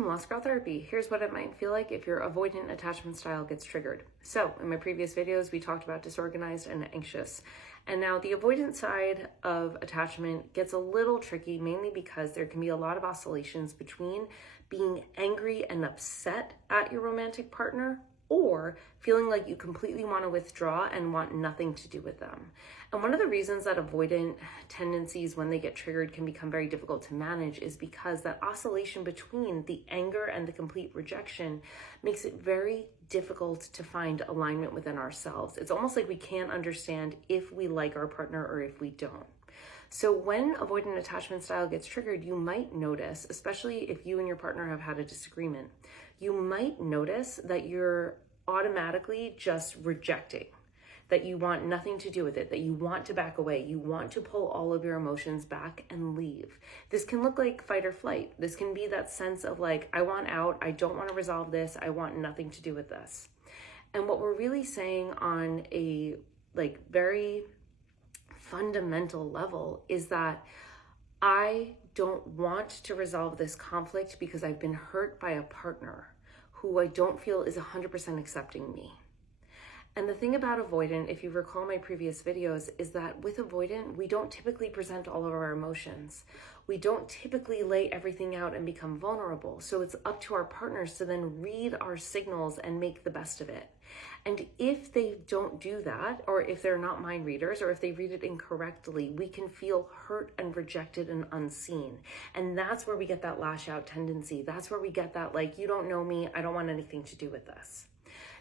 Lost Girl Therapy. Here's what it might feel like if your avoidant attachment style gets triggered. So in my previous videos, we talked about disorganized and anxious. And now the avoidant side of attachment gets a little tricky, mainly because there can be a lot of oscillations between being angry and upset at your romantic partner or feeling like you completely want to withdraw and want nothing to do with them. And one of the reasons that avoidant tendencies, when they get triggered, can become very difficult to manage is because that oscillation between the anger and the complete rejection makes it very difficult to find alignment within ourselves. It's almost like we can't understand if we like our partner or if we don't. So when avoidant attachment style gets triggered, you might notice, especially if you and your partner have had a disagreement, you might notice that you're automatically just rejecting, that you want nothing to do with it, that you want to back away, you want to pull all of your emotions back and leave. This can look like fight or flight. This can be that sense of like, I want out, I don't want to resolve this, I want nothing to do with this. And what we're really saying on a very fundamental level is that I don't want to resolve this conflict because I've been hurt by a partner who I don't feel is 100% accepting me. And the thing about avoidant, if you recall my previous videos, is that with avoidant, we don't typically present all of our emotions. We don't typically lay everything out and become vulnerable. So it's up to our partners to then read our signals and make the best of it. And if they don't do that, or if they're not mind readers, or if they read it incorrectly, we can feel hurt and rejected and unseen. And that's where we get that lash out tendency. That's where we get that, like, you don't know me, I don't want anything to do with this.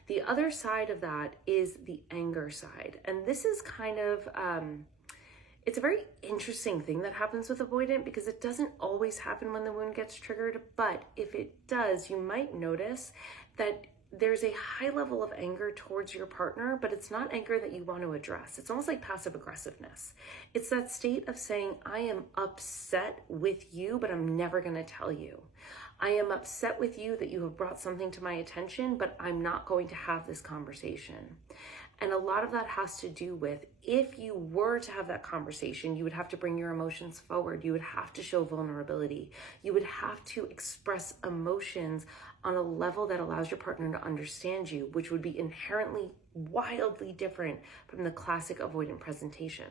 The other side of that is the anger side. And this is kind of, it's a very interesting thing that happens with avoidant because it doesn't always happen when the wound gets triggered. But if it does, you might notice that there's a high level of anger towards your partner, but it's not anger that you want to address. It's almost like passive aggressiveness. It's that state of saying, I am upset with you, but I'm never going to tell you. I am upset with you that you have brought something to my attention, but I'm not going to have this conversation. And a lot of that has to do with, if you were to have that conversation, you would have to bring your emotions forward. You would have to show vulnerability. You would have to express emotions on a level that allows your partner to understand you, which would be inherently wildly different from the classic avoidant presentation.